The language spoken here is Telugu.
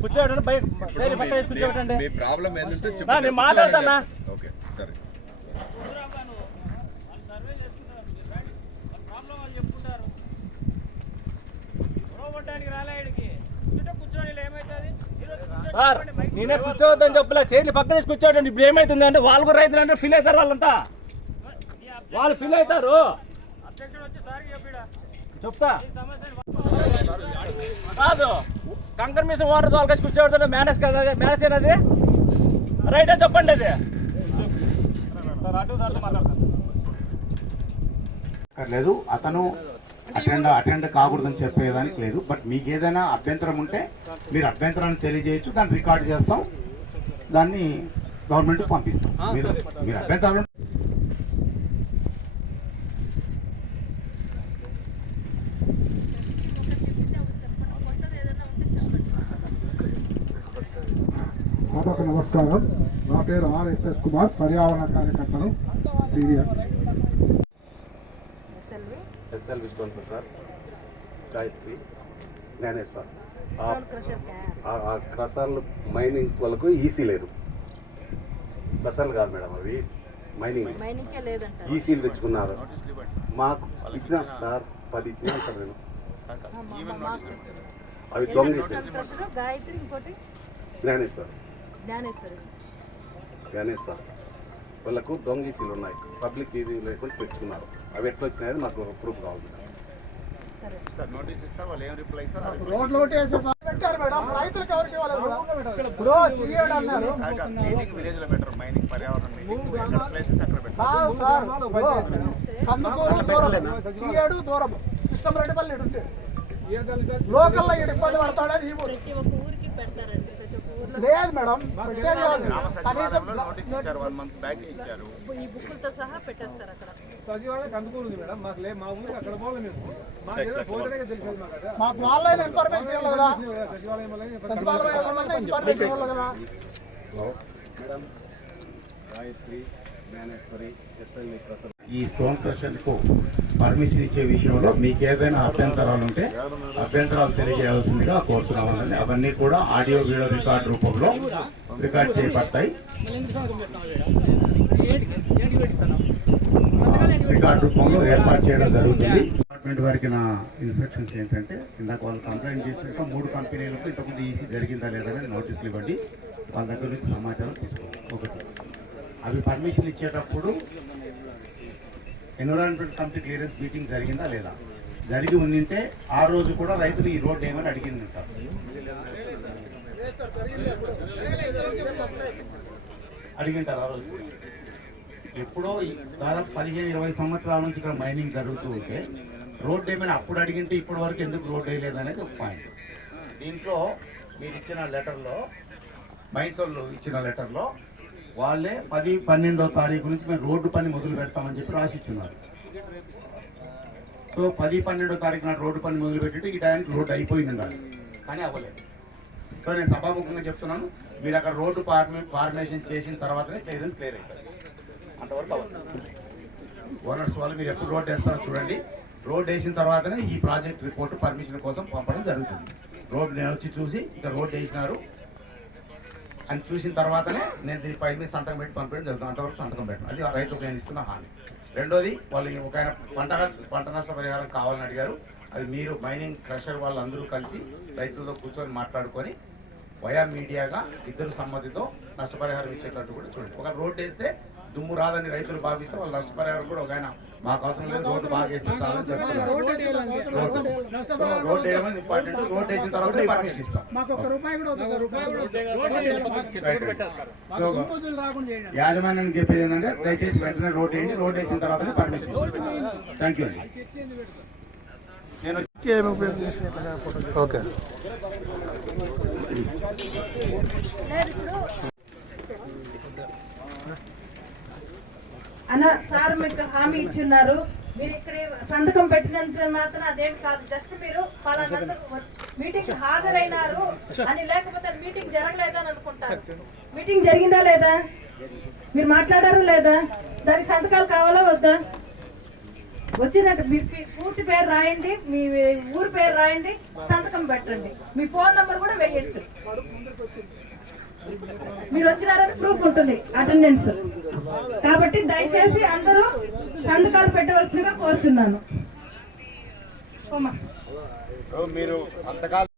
కూర్చోబెట్టండి పక్క కూర్చోబెట్టండి మీ ప్రాబ్లం ఏంటంటే నేను మాట్లాడతానా? ఓకే సరే. సార్ నేనే కూర్చోవద్దని చెప్పలే. చేతులు పక్కన వేసి కూర్చోండి. ఇప్పుడు ఏమైతుంది అంటే వాళ్ళు కూడా రైతులు అంటే ఫీల్ అవుతారు వాళ్ళంతా. వాళ్ళు ఫీల్ అవుతారు. చెప్తా. కాదు. కంకర్ మిషన్ వాటర్ తోలకొచ్చి కూర్చోబెడుతుంటే మేనేజ్ కదా మేనేజ్ అయినది రైటే చెప్పండి అది. లేదు అతను అటెండ్ అటెండ్ కాకూడదని చెప్పేదానికి లేదు. బట్ మీకు ఏదైనా అభ్యంతరం ఉంటే మీరు అభ్యంతరాన్ని తెలియజేయచ్చు దాన్ని రికార్డ్ చేస్తాం దాన్ని గవర్నమెంట్కి పంపిస్తాం. మీరు మీరు అభ్యంతరాలు అందరికీ నమస్కారం. నా పేరు ఆర్ఎస్ఎస్ కుమార్ పర్యావరణ కార్యకర్తను senior. SLV. SL Vishnu Prasad Gayatri Gnaneshwar. Petrol crusher can ఆ క్రసార్లు మైనింగ్ వాళ్ళకు ఈసీ లేదు. క్రసార్లు కాదు మేడం అవి మైనింగ్. ఈసీలు తెచ్చుకున్నారు. మాకు ఇచ్చిన సార్ పది ఇచ్చిన సార్ నేను అవి దొంగ జ్ఞానేశ్వర్. జ్ఞానేశ్వరి. వాళ్ళకు దొంగ ఈసీలు ఉన్నాయి. పబ్లిక్ ఇది లేకుండా తెచ్చుకున్నారు అవి ఎట్లా వచ్చినాయని మాకు ప్రూఫ్ కావాలి. కందుకూరు దూరం. చీయేడు దూరం. ఇష్టం రెడ్డిపల్లి ఇటు ఉంటే. లోకల్లో ఇబ్బంది పడతాడని లేదు మేడం. కనీసం ఈ బుక్కులతో సహా పెట్టేస్తారు అక్కడ. సచివాలయం అందుకూరు ఉంది మేడం. మాకు లే మా ఊరికి అక్కడ పోవాలి మేము. మాకు ఏదో పోతేనే తెలిసేది మాకు అక్కడ. మాకు ఆన్లైన్ ఇన్ఫర్మేషన్ ఇవ్వాలి కదా. సచివాలయం సచివాలయం వాళ్ళనే ఇన్ఫర్మేషన్ ఇవ్వాలి కదా. మేడం గాయత్రి జ్ఞానేశ్వరి ఎస్ఎల్ఈ ప్రసాద్ ఈ పర్మిషన్ ఇచ్చే విషయంలో మీకు ఏదైనా అభ్యంతరాలు ఉంటే అభ్యంతరాలు తెలియజేయాల్సిందిగా కోరుతున్నామని అవన్నీ కూడా ఆడియో వీడియో రికార్డ్ రూపంలో రికార్డ్ చేయబడతాయి రికార్డ్ రూపంలో ఏర్పాటు చేయడం జరుగుతుంది. డిపార్ట్మెంట్ వారికి నా ఇన్స్ట్రక్షన్స్ ఏంటంటే ఇందాక వాళ్ళు కంప్లైంట్ చేసినాక మూడు కంపెనీలకు ఇంతకుముందు ఈసీ జరిగిందా లేదా నోటీసులు ఇవ్వండి. వాళ్ళ దగ్గర నుంచి సమాచారం తీసుకోండి. ఒకటి అవి పర్మిషన్ ఇచ్చేటప్పుడు ఎన్విరాన్మెంట్ కమిటీ క్లియరెన్స్ మీటింగ్ జరిగిందా లేదా? జరిగి ఉండింటే ఆ రోజు కూడా రైతులు ఈ రోడ్డు ఏమని అడిగింది ఉంటారు అడిగింటారు ఆ రోజు. ఎప్పుడో ఈ- దాదాపు పదిహేను ఇరవై సంవత్సరాల నుంచి ఇక్కడ మైనింగ్ జరుగుతూ ఉంటే రోడ్డు ఏమైనా అప్పుడు అడిగింటే ఇప్పటి వరకు ఎందుకు రోడ్డు వేయలేదు అనేది ఒక పాయింట్. దీంట్లో మీరు ఇచ్చిన లెటర్లో మైన్స్ వాళ్ళు ఇచ్చిన లెటర్లో వాళ్ళే పది పన్నెండో తారీఖు నుంచి మేము రోడ్డు పని మొదలు పెడతామని చెప్పి రాసి ఇచ్చున్నారు సో పది పన్నెండో తారీఖు నాడు రోడ్డు పని మొదలు పెట్టి ఈ టైంకి రోడ్డు అయిపోయింది ఉండాలి కానీ అవ్వలేదు. సో నేను సభాముఖంగా చెప్తున్నాను మీరు అక్కడ రోడ్డు ఫార్మే ఫార్మేషన్ చేసిన తర్వాతనే క్లియరెన్స్ క్లియర్ అవుతుంది అంతవరకు అవ్వదు ఓనర్స్ వాళ్ళు మీరు ఎప్పుడు రోడ్డు వేస్తారో చూడండి. రోడ్ వేసిన తర్వాతనే ఈ ప్రాజెక్ట్ రిపోర్ట్ పర్మిషన్ కోసం పంపడం జరుగుతుంది. రోడ్ నేను వచ్చి చూసి ఇక రోడ్ వేసినారు. అని చూసిన తర్వాతనే నేను దీని పైన మీద సంతకం పెట్టి పంపించడం జరుగుతుంది. అంతవరకు సంతకం పెట్టను. అది ఆ రైతులకు నేను ఇస్తున్న హామీ. రెండోది వాళ్ళు ఒక ఆయన పంట పంట నష్ట పరిహారం కావాలని అడిగారు. అది మీరు మైనింగ్ క్రషర్ వాళ్ళందరూ కలిసి రైతులతో కూర్చొని మాట్లాడుకొని వయా మీడియాగా ఇద్దరు సమ్మతితో నష్టపరిహారం ఇచ్చేటట్టు కూడా చూడండి. ఒక రోడ్డు వేస్తే దుమ్ము రాదని రైతులు భావిస్తే వాళ్ళు నష్టపరిహారం కూడా ఒక ఆయన మాకు అవసరం లేదు రోడ్డు బాగా వేస్తే చాలని చెప్తున్నారు రోడ్డు రోడ్డు వేయడం ఇంపార్టెంట్. రోడ్డు వేసిన తర్వాత పర్మిషన్ ఇస్తాం. మాకు ఒక రూపాయి కూడా వద్దు సార్, రూపాయి కూడా వద్దు. సో యాజమాన్యానికి చెప్పేది ఏంటంటే దయచేసి వెంటనే రోడ్ వేయండి. రోడ్ వేసిన తర్వాత పర్మిషన్ థ్యాంక్ యూ అండి నేను ఓకే ఇప్పుడు అన్న సార్ మీకు హామీ ఇచ్చున్నారు. మీరు ఇక్కడ సంతకం పెట్టినంత మాత్రం అదేం కాదు. జస్ట్ మీరు పలానందరూ మీటింగ్ హాజరైనారు అని లేకపోతే మీటింగ్ జరగలేదని అనుకుంటారు. మీటింగ్ జరిగిందా లేదా? మీరు మాట్లాడారా లేదా? దానికి సంతకాలు కావాలా వద్దా? వచ్చినట్టు మీరు పూర్తి పేరు రాయండి. మీ ఊరు పేరు రాయండి. సంతకం పెట్టండి. మీ ఫోన్ నంబర్ కూడా వేయచ్చు. మీరు వచ్చినారని ప్రూఫ్ ఉంటుంది. అటెండెన్స్. కాబట్టి దయచేసి అందరూ సంతకాలు పెట్టవలసిందిగా కోరుతున్నాను మీరు సంతకాలు